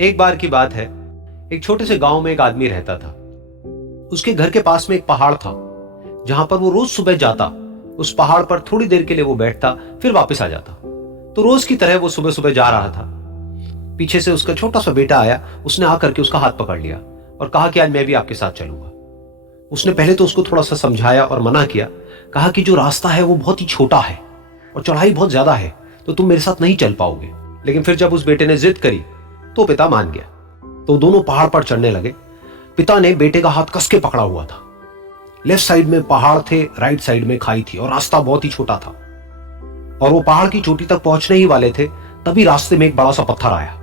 एक बार की बात है, एक छोटे से गांव में एक आदमी रहता था। उसके घर के पास में एक पहाड़ था, जहां पर वो रोज सुबह जाता। उस पहाड़ पर थोड़ी देर के लिए वो बैठता, फिर वापस आ जाता। तो रोज की तरह वो सुबह सुबह जा रहा था। पीछे से उसका छोटा सा बेटा आया। उसने आकर के उसका हाथ पकड़ लिया और कहा कि आज मैं भी आपके साथ चलूंगा। उसने पहले तो उसको थोड़ा सा समझाया और मना किया। कहा कि जो रास्ता है वो बहुत ही छोटा है और चढ़ाई बहुत ज्यादा है, तो तुम मेरे साथ नहीं चल पाओगे। लेकिन फिर जब उस बेटे ने जिद करी तो पिता मान गया। तो दोनों पहाड़ पर चढ़ने लगे। पिता ने बेटे का हाथ कस के पकड़ा हुआ था। लेफ्ट साइड में पहाड़ थे, राइट साइड में खाई थी और रास्ता बहुत ही छोटा था। और वो पहाड़ की चोटी तक पहुंचने ही वाले थे, तभी रास्ते में एक बड़ा सा पत्थर आया।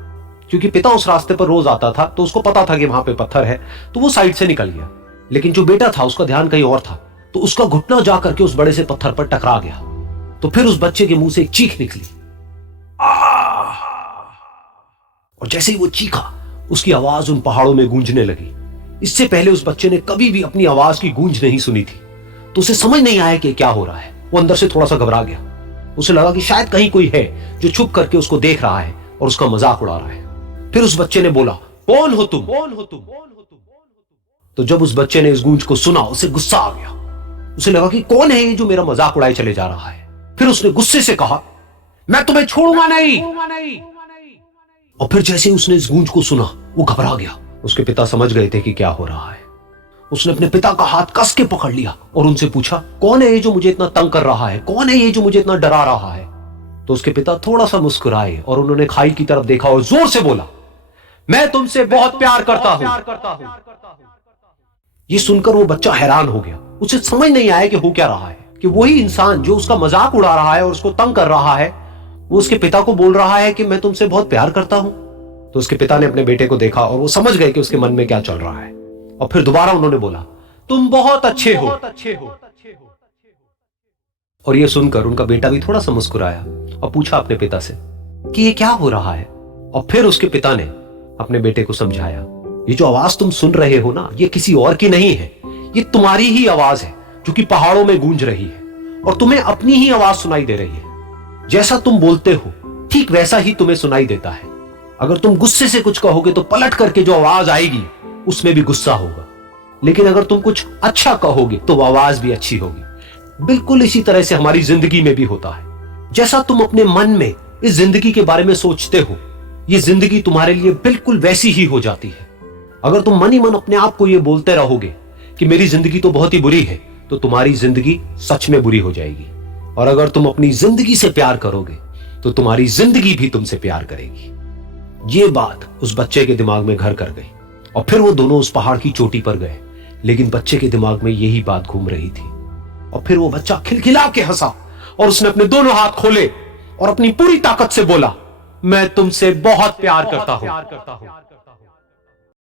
क्योंकि पिता उस रास्ते पर रोज आता था, तो उसको पता था कि वहां पे पत्थर है, तो वो साइड से निकल गया। लेकिन जो बेटा था उसका ध्यान कहीं और था, तो उसका घुटना जा करके उस बड़े से पत्थर पर टकरा गया। तो फिर उस बच्चे के मुंह से एक चीख निकली, आह! और जैसे ही वो चीखा, उसकी आवाज उन पहाड़ों में गूंजने लगी। इससे पहले उस बच्चे ने कभी भी अपनी आवाज की गूंज नहीं सुनी थी, तो उसे समझ नहीं आया कि क्या हो रहा है। वो अंदर से थोड़ा सा घबरा गया। उसे लगा कि शायद कहीं कोई है जो छुप करके उसको देख रहा है और उसका मजाक उड़ा रहा है। फिर उस बच्चे ने बोला, कौन हो तुम? कौन हो तुम? तो जब उस बच्चे ने इस गूंज को सुना, उसे गुस्सा आ गया। उसे लगा कि कौन है ये जो मेरा मजाक उड़ाए चले जा रहा है। फिर उसने गुस्से से कहा, मैं तुम्हें छोड़ूंगा नहीं। और फिर जैसे ही उसने इस गूंज को सुना, वो घबरा गया। उसके पिता समझ गए थे कि क्या हो रहा है। उसने अपने पिता का हाथ कस के पकड़ लिया और उनसे पूछा, कौन है ये जो मुझे इतना तंग कर रहा है? कौन है ये जो मुझे इतना डरा रहा है? तो उसके पिता थोड़ा सा मुस्कुराए और उन्होंने खाई की तरफ देखा और जोर से बोला, मैं तुमसे बहुत प्यार करता हूं। ये सुनकर वो बच्चा हैरान हो गया। उसे समझ नहीं आया कि हो क्या रहा है, कि वही इंसान जो उसका मजाक उड़ा रहा है और उसको तंग कर रहा है, वो उसके पिता को बोल रहा है कि मैं तुमसे बहुत प्यार करता हूं। तो उसके पिता ने अपने बेटे को देखा और वो समझ गए कि उसके मन में क्या चल रहा है। और फिर दोबारा उन्होंने बोला, तुम बहुत अच्छे हो। और ये सुनकर उनका बेटा भी थोड़ा सा मुस्कुराया और पूछा अपने पिता से कि ये क्या हो रहा है। और फिर उसके पिता ने अपने बेटे को समझाया, ये जो आवाज तुम सुन रहे हो ना, ये किसी और की नहीं है, ये तुम्हारी ही आवाज है जो कि पहाड़ों में गूंज रही है और तुम्हें अपनी ही आवाज सुनाई दे रही है। जैसा तुम बोलते हो ठीक वैसा ही तुम्हें सुनाई देता है। अगर तुम गुस्से से कुछ कहोगे तो पलट करके जो आवाज आएगी उसमें भी गुस्सा होगा, लेकिन अगर तुम कुछ अच्छा कहोगे तो वो आवाज भी अच्छी होगी। बिल्कुल इसी तरह से हमारी जिंदगी में भी होता है। जैसा तुम अपने मन में इस जिंदगी के बारे में सोचते हो, ये जिंदगी तुम्हारे लिए बिल्कुल वैसी ही हो जाती है। अगर तुम मन ही मन अपने आप को ये बोलते रहोगे कि मेरी जिंदगी तो बहुत ही बुरी है, तो तुम्हारी जिंदगी सच में बुरी हो जाएगी। और अगर तुम अपनी जिंदगी से प्यार करोगे तो तुम्हारी जिंदगी भी तुमसे प्यार करेगी। ये बात उस बच्चे के दिमाग में घर कर गई और फिर वो दोनों उस पहाड़ की चोटी पर गए। लेकिन बच्चे के दिमाग में यही बात घूम रही थी। और फिर वो बच्चा खिलखिला के हंसा और उसने अपने दोनों हाथ खोले और अपनी पूरी ताकत से बोला, मैं तुमसे बहुत प्यार करता हूं।